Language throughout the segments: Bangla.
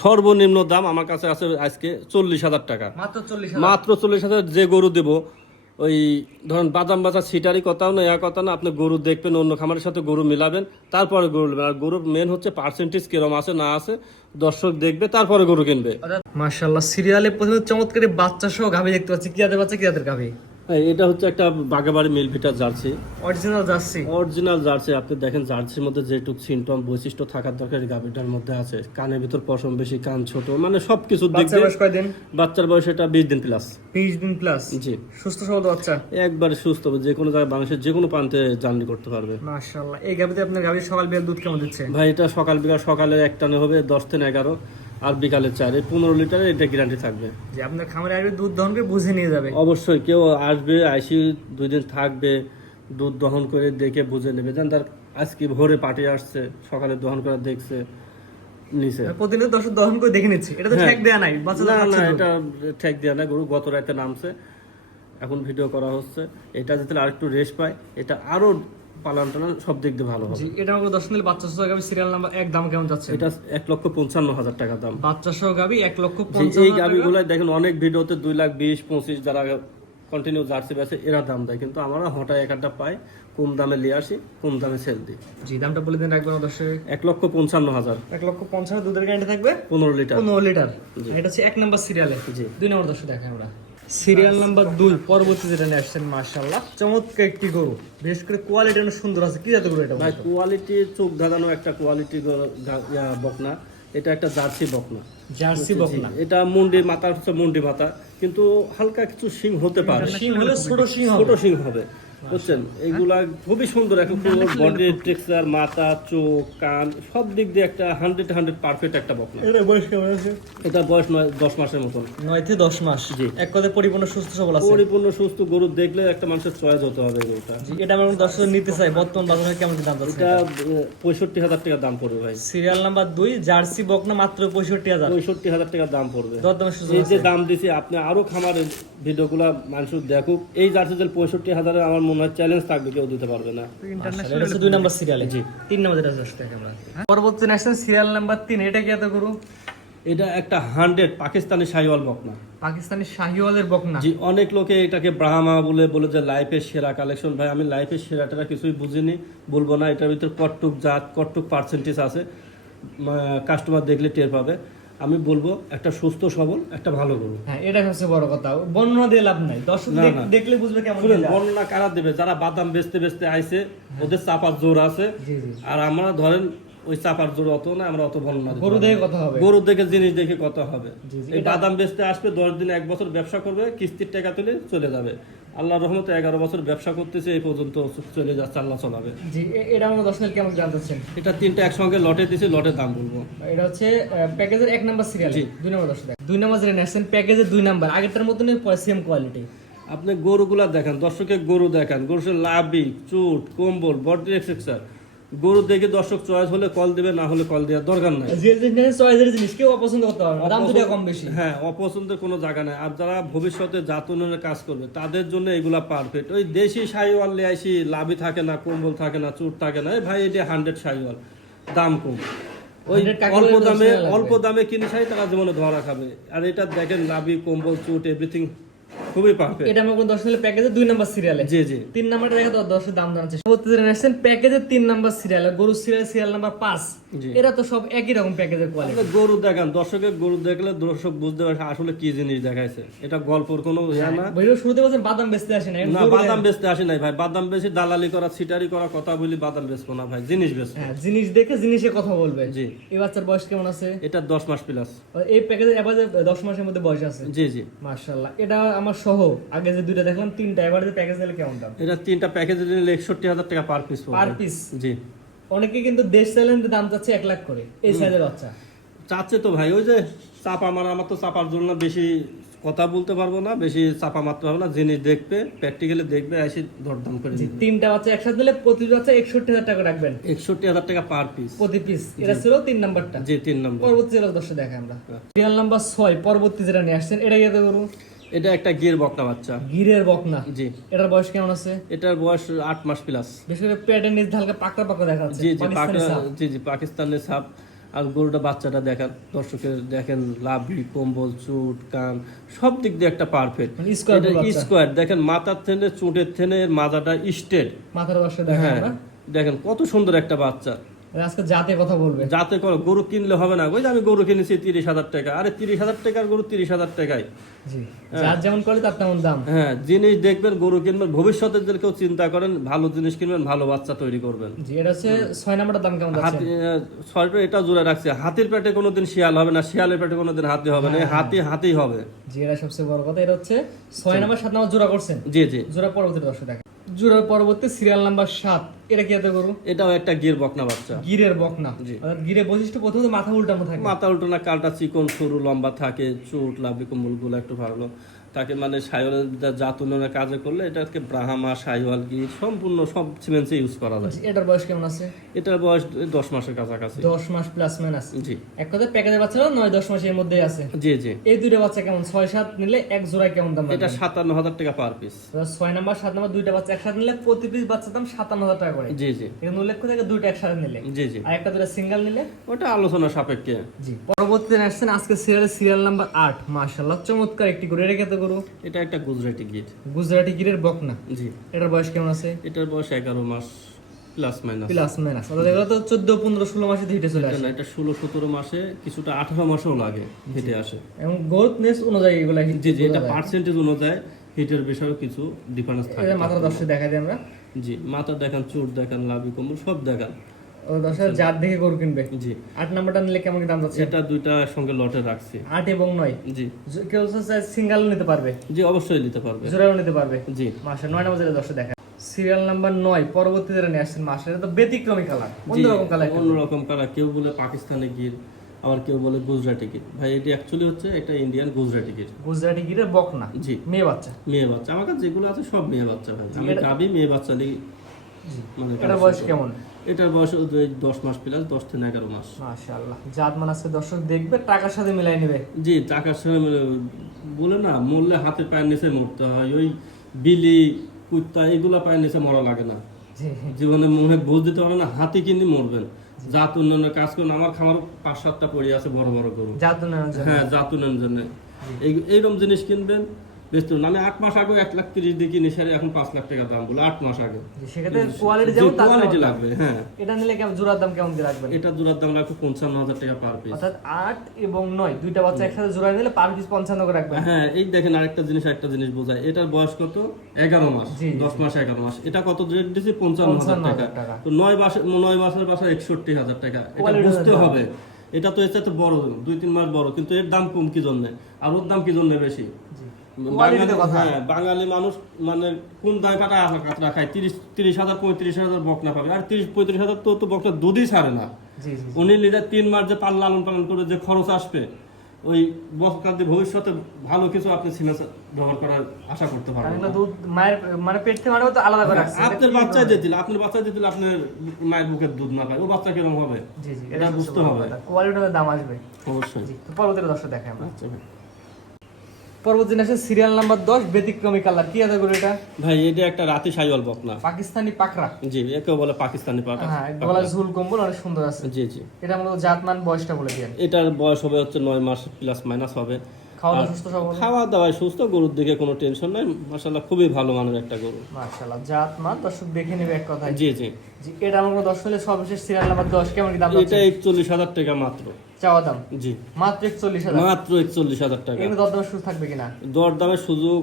সর্বনিম্ন দাম আমার কাছে আছে আজকে চল্লিশ হাজার টাকা। মাত্র চল্লিশ হাজার? যে গরু দেব ওই ধরেন বাদাম বাজার সিটারি কথাও না ইয়া কথা না আপনি গরু দেখবেন অন্য খামারের সাথে গরু মিলাবেন তারপরে গরু নেবেন। আর গরুর মেন হচ্ছে পার্সেন্টেজ কিরম আছে না আছে দর্শক দেখবে তারপরে গরু কিনবে। মাশাআল্লাহ সিরিয়ালে প্রথমে চমৎকার বাচ্চা সহ গাভী দেখতে পাচ্ছি। কি জাতের বাচ্চা কি জাতের গাভী? এটা হচ্ছে একটা Bagabari jersey. Original jersey. Original jersey আপনি দেখেন জার্সির মধ্যে যেটুক সিমটম বৈশিষ্ট্য থাকার দরকার গাভীটার মধ্যে আছে। কানের ভিতর পশম বেশি কান ছোট মানে সবকিছু দিক দিয়ে বাচ্চার বয়স এটা বিশ দিন প্লাস বিশ দিন প্লাস জি। সুস্থ সবল বাচ্চা? একবারে সুস্থ যে কোনো জায়গায় বাংলাদেশের যে কোনো প্রান্তে জার্নি করতে পারবে। মাশাআল্লাহ। এই গাভীতে আপনার গাভীর সকাল বিকাল দুধ কেমন দিচ্ছে? ভাই এটা সকাল বিকাল সকালে এক টানে হবে দশ থেকে এগারো। আর বিকালে চার এই পনেরো লিটারে এটা গ্যারান্টি থাকবে। যে আপনার খামারে আসবে দুধ দহন করে বুঝে নিয়ে যাবে। অবশ্যই কেউ আসবে আইসি দুই দিন থাকবে দুধ দহন করে দেখে বুঝে নেবে। দেন তার আজকে ভোরে আসছে সকালে দহন করে দেখছে নিচে প্রতিদিন দশ দহন করে দেখে নিচ্ছে। এটা তো হ্যাঁ। ঠেক দেয়া নাই বাচ্চা না না এটা ঠেক দেওয়া না গরু গত রাতে নামছে। এখন ভিডিও করা হচ্ছে। এটা যাতে আরেকটু রেস্ট পায় এটা আরও পালন টালন সব দিক দিয়ে ভালো হবে। এটা আমাকে দশ দিন বাচ্চা সহ গাভী সিরিয়াল নাম্বার এক দাম কেমন যাচ্ছে? এটা এক লক্ষ পঞ্চান্ন হাজার টাকা দাম। বাচ্চা সহ গাভী এক লক্ষ এই গাবিগুলো দেখেন অনেক ভিডিওতে দুই লাখ বিশ পঁচিশ যারা কন্টিনিউ জার্সি বেছে এরা দাম দেয়। কিন্তু আমরা হঠাৎ এক একটা পাই কম দামে নিয়ে আসি কম দামে সেল দিই। জি দামটা বলে দিন রাখবেন দর্শক এক লক্ষ পঞ্চান্ন হাজার। এক লক্ষ পঞ্চান্ন দুধের গ্যারান্টি থাকবে? পনেরো লিটার। পনেরো লিটার। এটা হচ্ছে এক নাম্বার সিরিয়ালে জি। দুই নম্বর দর্শক দেখেন আমরা। সিরিয়াল নাম্বার দুই পরবর্তী যেটা নিয়ে আসছেন মার্শাল্লাহ চমৎকার একটি গরু। বিশেষ করে কোয়ালিটি অনেক সুন্দর আছে। কি জাতের গরু এটা ভাই কোয়ালিটি চোখ ধাঁধানো একটা কোয়ালিটি বকনা। এটা একটা জার্সি বকনা। জার্সি বকনা। এটা মুন্ডি মাথা হচ্ছে মুন্ডি মাথা। কিন্তু হালকা কিছু সিং হতে পারে। সিং হলে ছোট সিং ছোট সিং হবে। বুঝছেন? এইগুলা খুবই সুন্দর এখন বডির টেক্সচার মাথা চোখ কান সব দিক দিয়ে একটা হান্ড্রেড হান্ড্রেড পারফেক্ট একটা বকনা। এটা বয়স কেমন আছে? এটা বয়স নয় দশ মাসের মতন। নয় থেকে দশ মাস। জি। এক কথায় পরিপূর্ণ সুস্থ সবল আছে। পরিপূর্ণ সুস্থ গরু দেখলে একটা মানুষের চয়েস হতে হবে গরুটা। জি, এটা আমার দর্শক নিতে চাই। বর্তমান বাজারে কেমন দাম যাচ্ছে এটা পঁয়ষট্টি হাজার টাকা দাম পড়বে ভাই। সিরিয়াল নাম্বার দুই জার্সি বকনা মাত্র পঁয়ষট্টি হাজার। পঁয়ষট্টি হাজার টাকা দাম পড়বে। এই যে দাম দিছি আপনি আরও খামারের ভিডিওগুলা মানুষ দেখুক। এই জার্সি পঁয়ষট্টি হাজারে আমার মনে হয় চ্যালেঞ্জ থাকবে কেউ দিতে পারবে না। আচ্ছা, এটা দুই নাম্বার সিরিয়ালে জি তিন নাম্বার যেটা আছে আমরা। পরবর্তী ন্যাশনাল সিরিয়াল নাম্বার তিন এটা কি এত গরু? এটা একটা হান্ড্রেড পাকিস্তানি শাহিওয়াল বকনা। পাকিস্তানি শাহিওয়ালের বকনা? জি অনেক লোকে এটাকে ব্রাহ্মা বলে বলে যে লাইফের সেরা কালেকশন ভাই আমি লাইফের সেরাটা কিছুই বুঝিনি বলব না এটার ভিতর কটটুক জাত কটটুক পার্সেন্টেজ আছে। কাস্টমার দেখলে টের পাবে। আমি বলব একটা সুস্থ সবল একটা ভালো গরু। হ্যাঁ এটা হচ্ছে বড় কথা। বর্ণনা দিয়ে লাভ নাই। দর্শক। দেখলে বুঝবে কেমন বর্ণনা কারা দেবে? যারা বাদাম বেচতে বেচতে আইছে ওদের চাপার জোর আছে। আর আমরা ধরেন ওই চাপার জোর অত না আমরা অত বর্ণনা গরু দেখে কথা হবে। গরু দেখে জিনিস দেখে কত হবে। এই বাদাম বেচতে আসবে দশ দিন এক বছর ব্যবসা করবে কিস্তির টাকা তুলে চলে যাবে। আল্লাহ রহমতে এগারো বছর ব্যবসা করতেছে এই পর্যন্ত চলে যাচ্ছে আল্লাহ চলাবে। জি এটা আমরা কেমন জানতেছেন? এটা তিনটা একসঙ্গে লটে দিছি লটের দাম বলব। এটা হচ্ছে প্যাকেজের এক নাম্বার সিরিয়াল দুই নম্বর দেখেন। দুই নম্বর যেটা নেছেন প্যাকেজের দুই নাম্বার। আগেরটার মতন সেম কোয়ালিটি আপনি গরুগুলা দেখেন দর্শকের গরু দেখেন গরু লাভি চুট কম্বল বডি এক্সেক্সার গরু দেখে দর্শক চয়েস হলে কল দিবে না হলে কল দেওয়ার দরকার নাই। চয়েসের জিনিস কেউ অপছন্দ করতে পারবে দাম দুটো কম বেশি। হ্যাঁ অপছন্দের কোনো জায়গা নাই। আর যারা ভবিষ্যতে জাত উন্নয়নের কাজ করবে তাদের জন্য এগুলা পারফেক্ট ওই দেশি শাহিওয়াল নিয়ে আসি লাভি থাকে না কম্বল থাকে না চুট থাকে না ভাই এটা হান্ড্রেড শাহিওয়াল দাম কম। ওই অল্প দামে অল্প দামে কিনে খাই তারা জীবনে ধরা খাবে। আর এটা দেখেন লাভি কম্বল চুট এভরিথিং খুবই পারফেক্ট এটা আমার দশ হলে প্যাকেজের দুই নাম্বার সিরিয়ালে জি জি। তিন নাম্বারটা দেখে তো দশের দাম জানাচ্ছে প্যাকেজের তিন নাম্বার সিরিয়াল গরু সিরিয়াল সিরিয়াল নাম্বার পাঁচ। এরা তো সব একই রকম প্যাকেজের কোয়ালিটি গরু দেখেন দর্শকের গরু দেখলে দর্শক বুঝতে পারছে আসলে কি জিনিস দেখাইছে। এটা গল্পর কোনো ইয়া না। ভিডিও শুরুতে বলছেন বাদাম বেচতে আসে না না বাদাম বেচতে আসে নাই ভাই। বাদাম বেশি দালালি করা সিটারি করা কথা বলি বাদাম বেচবো না ভাই। জিনিস বেচবো। হ্যাঁ জিনিস দেখে জিনিসে কথা বলবে। জি। এই বাচ্চার বয়স কেমন আছে? এটা দশ মাস প্লাস এই প্যাকেজের এবারে দশ মাসের মধ্যে বয়স আছে। জি জি। মার্শাল্লাহ এটা আমার সহ আগে যে দুইটা দেখলাম তিনটা এবারে প্যাকেজ দিলে কেমন দাম? এটা তিনটা প্যাকেজে নিলে একষট্টি হাজার টাকা পার পিস পার পিস জি। অনেকে কিন্তু দেশ দাম চাচ্ছে এক লাখ করে এই সাইজের বাচ্চা। চাচ্ছে তো ভাই ওই যে চাপা মারা আমার তো চাপার জন্য বেশি কথা বলতে পারব না বেশি চাপা মারতে পারব না জিনিস দেখবে প্র্যাকটিক্যালি দেখবে এসে দরদাম করে জি, তিনটা বাচ্চা একসাথে দিলে প্রতি বাচ্চা একষট্টি হাজার টাকা রাখবেন। একষট্টি হাজার টাকা পার পিস প্রতি পিস এটা ছিল তিন নাম্বারটা। জি তিন নম্বর। পরবর্তী যেটা দর্শক দেখে আমরা। সিরিয়াল নাম্বার ছয় পরবর্তী যেটা নিয়ে আসছেন এটা ইয়ে এটা একটা গির বকনা বাচ্চা। গিরের বকনা? জি। এটার বয়স কেমন আছে? এটার বয়স মাস প্লাস বিশেষ করে পেটের নিচ হালকা পাকড়া পাকড়া দেখা যাচ্ছে জি জি পাকিস্তানি জি জি পাকিস্তানের সাপ। আর গরুটা বাচ্চাটা দেখেন দর্শকের দেখেন লাভি কম্বল চুট কান সব দিক দিয়ে একটা পারফেক্ট মানে স্কোয়ার দেখেন মাথার থেনে চুটের থেনে মাথাটা স্টেট মাথার হ্যাঁ। দেখেন কত সুন্দর একটা বাচ্চা। আজকে জাতে কথা বলবে। যাতে করো গরু কিনলে হবে না। ওই যে আমি গরু কিনেছি তিরিশ হাজার টাকা। আরে তিরিশ হাজার টাকার গরু তিরিশ হাজার টাকায়। যার যেমন করে তার তেমন দাম। হ্যাঁ জিনিস দেখবেন গরু কিনবেন ভবিষ্যতে যদি কেউ চিন্তা করেন ভালো জিনিস কিনবেন ভালো বাচ্চা তৈরি করবেন। জি এটা হচ্ছে ছয় দাম কেমন হাতি এটা জোড়া রাখছে। হাতির পেটে কোনোদিন শিয়াল হবে না শিয়ালের পেটে কোনোদিন হাতি হবে না হাতি হাতি হবে। জি এটা সবচেয়ে বড় কথা। এটা হচ্ছে ছয় নাম্বার সাত নাম্বার জোড়া করছেন? জি জি। জোড়া পরবর্তী দর্শক জোড়ার পরবর্তী সিরিয়াল নাম্বার সাত এটা কি এত গরু এটাও একটা গির বকনা বাচ্চা। গিরের বকনা। জি। অর্থাৎ গিরের বৈশিষ্ট্য প্রথমত মাথা উল্টানো থাকে। মাথা উল্টো না কালটা চিকন সরু লম্বা থাকে চোট লাভ কম্বলগুলো একটু ভালো। তাকে মানে সাইওয়ালের জাত উন্নয়নের কাজে করলে এটাকে ব্রাহ্মা সাইওয়াল গির সম্পূর্ণ সব সিমেন্সে ইউজ করা যায়। এটার বয়স কেমন আছে? এটার বয়স দশ মাসের কাছাকাছি। দশ মাস প্লাস মাইনাস জি। এক কথায় প্যাকেজের বাচ্চারা নয় দশ মাসের মধ্যেই আছে। জি জি। এই দুইটা বাচ্চা কেমন? ছয় সাত নিলে এক জোড়ায় কেমন দাম এটা সাতান্ন হাজার টাকা পার পিস ছয় নাম্বার সাত নাম্বার দুইটা বাচ্চা একসাথে নিলে প্রতি পিস বাচ্চার দাম সাতান্ন হাজার টাকা করে। জি জি। এখানে উল্লেখ করে দুইটা একসাথে নিলে। জি জি। আর একটা দুটা সিঙ্গেল নিলে? ওটা আলোচনা সাপেক্ষে। জি। পরবর্তীতে আসছেন আজকে সিরিয়ালের সিরিয়াল নাম্বার আট। মাশাল্লাহ চমৎকার একটি করে রেখে কত গরু এটা একটা গুজরাটি গিট গুজরাটি গিরের বকনা। জি। এটার বয়স কেমন আছে? এটার বয়স এগারো মাস প্লাস মাইনাস প্লাস মাইনাস অর্থাৎ এগুলো তো চোদ্দ পনেরো ষোলো মাসে হিটে চলে আসে। এটা ষোলো সতেরো মাসে কিছুটা আঠারো মাসেও লাগে হেঁটে আসে। এবং গ্রোথ নেস অনুযায়ী এগুলো জি জি এটা পার্সেন্টেজ অনুযায়ী হিটের বিষয়ে কিছু ডিফারেন্স থাকে। মাথার দশে দেখা যায় আমরা। জি মাথা দেখান চুট দেখান লাভি কম্বল সব দেখান। দশ হাজার যার দেখে গরু কিনবে। জি। আট নাম্বারটা নিলে কেমন দাম যাচ্ছে? এটা দুইটা সঙ্গে লটে রাখছি। আট এবং নয়? জি। কেউ সিঙ্গেল নিতে পারবে? জি অবশ্যই নিতে পারবে। জোড়াও নিতে পারবে? জি। মাসে নয় নাম্বার দশে দেখা সিরিয়াল নাম্বার নয় পরবর্তী যারা নিয়ে আসছেন মাসে এটা তো ব্যতিক্রমী কালার অন্যরকম কালার অন্যরকম কালার। কেউ বলে পাকিস্তানি গির আবার কেউ বলে গুজরাটি গির। ভাই এটি অ্যাকচুয়ালি হচ্ছে একটা ইন্ডিয়ান গুজরাটি গির। গুজরাটি গিরের বকনা জি। মেয়ে বাচ্চা। মেয়ে বাচ্চা। আমার কাছে যেগুলো আছে সব মেয়ে বাচ্চা ভাই। আমি গাবি মেয়ে বাচ্চা মানে এটার বয়স কেমন? এটার বয়স ওই দশ মাস প্লাস দশ থেকে এগারো মাস। মাশাআল্লাহ। জাত মান আজকে দর্শক দেখবে টাকার সাথে মিলাই নেবে। জি টাকার সাথে বলে না মরলে হাতে পায়ের নিচে মরতে হয়। ওই বিলি কুত্তা এগুলা পায়ের নিচে মরা লাগে না। জি। জীবনে মনে বুঝ দিতে পারবে না হাতি কিনে মরবেন। জাত উন্নয়নের কাজ করুন। আমার খামার পাঁচ সাতটা পড়ে আছে বড় বড় গরু। জাত উন্নয়নের হ্যাঁ জাত উন্নয়নের জন্য। এই- এইরকম জিনিস কিনবেন আমি আট মাস আগে এক লাখ তিরিশ দিয়ে কিনে সারি এখন পাঁচ লাখ টাকা দাম বলে আট মাস আগে। সেক্ষেত্রে কোয়ালিটি যেমন কোয়ালিটি লাগবে হ্যাঁ। এটা নিলে কেমন জোড়ার দাম কেমন দিয়ে রাখবেন? এটা জোড়ার দাম পঞ্চান্ন হাজার টাকা পার পিস অর্থাৎ আট এবং নয় দুইটা বাচ্চা একসাথে জোড়া নিলে পার পিস পঞ্চান্ন করে রাখবেন। হ্যাঁ এই দেখেন আরেকটা জিনিস একটা জিনিস বোঝায়। এটার বয়স কত? এগারো মাস। দশ মাস এগারো মাস। এটা কত রেট দিয়েছি? পঞ্চান্ন হাজার টাকা। তো নয় মাসের নয় মাসের বাসা একষট্টি হাজার টাকা। এটা বুঝতে হবে। এটা তো এর চাইতে বড় দুই তিন মাস বড়। কিন্তু এর দাম কম কি জন্য? আর ওর দাম কি জন্য বেশি? বাঙালি-। হ্যাঁ, বাঙালি মানুষ মানে কোন দায় খায় তিরিশ তিরিশ হাজার পঁয়ত্রিশ হাজার বকনা পাবে। আর তিরিশ পঁয়ত্রিশ হাজার তো তো বকনা দুধই ছাড়ে না। উনি তিন মাস যে পাল লালন পালন করে যে খরচ আসবে ওই বকনাতে ভবিষ্যতে ভালো কিছু আপনি ব্যবহার করার আশা করতে কারণ পারবেন এগুলো দুধ মায়ের মানে পেট থেকে মানে তো আলাদা করে আপনার বাচ্চা দিতে আপনার বাচ্চা দিতে আপনার মায়ের বুকের দুধ না পায়। ও বাচ্চা কীরকম হবে? জি জি এটা বুঝতে হবে। কোয়ালিটির দাম আসবে। অবশ্যই। জি তো পরবর্তীতে দর্শক দেখাই আমরা। আচ্ছা। পরবর্তী আসে সিরিয়াল নাম্বার দশ ব্যতিক্রমী কালার কি আছে গরু এটা? ভাই এটা একটা রাতে সাইওয়াল বকনা। পাকিস্তানি পাকড়া জি একে বলে পাকিস্তানি পাটা হ্যাঁ গলা ঝুল কম্বল অনেক সুন্দর আছে। জি জি। এটা মূলত জাতমান বয়সটা বলে দিয়েন এটার বয়স হবে হচ্ছে নয় মাস প্লাস মাইনাস হবে। খাওয়া দাওয়া সুস্থ খাওয়া দাওয়ায় সুস্থ গরুর দিকে কোনো টেনশন নাই। মাসাল্লাহ খুবই ভালো মানের একটা গরু। মাশাআল্লাহ জাতমান। দর্শক দেখে নেবে এক কথায়। জি জি। জি এটা আমার দশ হলে সর্বশেষ সিরিয়াল নাম্বার দশ কেমন কি দাম এটা একচল্লিশ হাজার টাকা মাত্র। চাওয়া দাম? জি। মাত্র একচল্লিশ হাজার? মাত্র একচল্লিশ হাজার টাকা। এগুলো সুযোগ থাকবে কিনা? দরদামের সুযোগ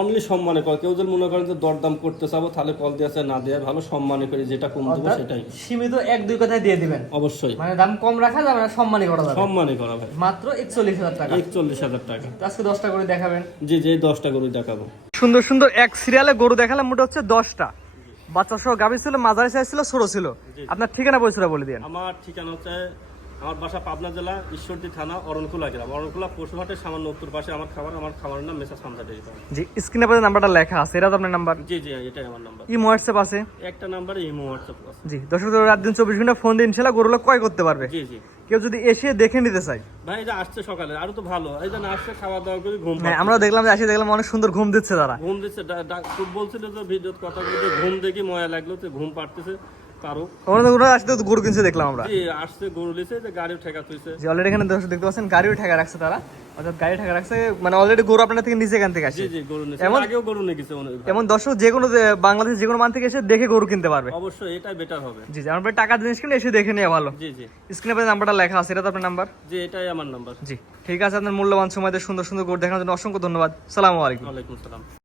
অনলি সম্মানে করে কেউ যদি মনে করেন যে দরদাম করতে চাবো তাহলে কল না দেয় ভালো সম্মানে করে যেটা কম দেবো সেটাই। সীমিত এক দুই কথায় দিয়ে দিবেন। অবশ্যই। মানে দাম কম রাখা যাবে না সম্মানই করা যাবে। সম্মানে করা ভাই মাত্র একচল্লিশ হাজার টাকা। একচল্লিশ হাজার টাকা। আজকে দশটা করে দেখাবেন। জি যে দশটা গরু দেখাবো। সুন্দর সুন্দর এক সিরিয়ালে গরু দেখালাম মোটা হচ্ছে দশটা। বাচ্চা সহ গাভী ছিল মাঝারি সাইজ ছিল ছোট ছিল। আপনার ঠিকানা পরিচয় বলে দিয়ে আমার ঠিকানা হচ্ছে আমার বাসা পাবনা জেলা ঈশ্বরদী থানা অরণকুলা গ্রাম। অরণকুলা পশুহাটের সামান্য উত্তর পাশে আমার খাবার আমার খাবারের নাম মেসা সামদা ডেরি জি স্ক্রিনে পরে নাম্বারটা লেখা আছে। এটা তো আপনার নাম্বার? জি জি এটাই আমার নাম্বার। ই হোয়াটসঅ্যাপ আছে? একটা নাম্বারে ইমো হোয়াটসঅ্যাপ আছে। জি দর্শক রাত দিন চব্বিশ ঘণ্টা ফোন দিয়ে ইনশাল্লাহ গরুগুলো ক্রয় করতে পারবে। জি জি। কেউ যদি এসে দেখে নিতে চাই ভাই এটা আসছে সকালে আরও তো ভালো। এই যে না আসছে খাওয়া দাওয়া করে ঘুম হ্যাঁ আমরা দেখলাম যে এসে দেখলাম অনেক সুন্দর ঘুম দিচ্ছে তারা। ঘুম দিচ্ছে খুব বলছিল যে ভিডিও কথা বলতে ঘুম দেখি ময়া লাগল তো ঘুম পাড়তেছে। পারুক ওখানে ওরা আসতে গরু কিনছে দেখলাম আমরা। আসছে গরু লিছে যে গাড়িও ঠেকা তুইছে। যে অলরেডি এখানে দর্শক দেখতে পাচ্ছেন গাড়িও ঠেকা রাখছে তারা। অর্থাৎ গাড়ি ঠেকা রাখছে মানে অলরেডি গরু আপনার থেকে নিচে এখান থেকে আসে জি জি গরু নিছে। এমন- আগেও গরু নিয়ে গেছে এমন দর্শক যে কোনো বাংলাদেশ যে কোনো মান থেকে এসে দেখে গরু কিনতে পারবে। অবশ্যই এটাই বেটার হবে। জি জি আমার টাকা জিনিস কিনে এসে দেখে নেওয়া ভালো। জি জি। স্ক্রিনে আপনার নাম্বারটা লেখা আছে এটা তো আপনার নাম্বার জি এটাই আমার নাম্বার জি ঠিক আছে আপনার মূল্যবান সময় সুন্দর সুন্দর গরু দেখানোর জন্য অসংখ্য ধন্যবাদ। সালামু আলাইকুম। ওয়ালাইকুম সালাম।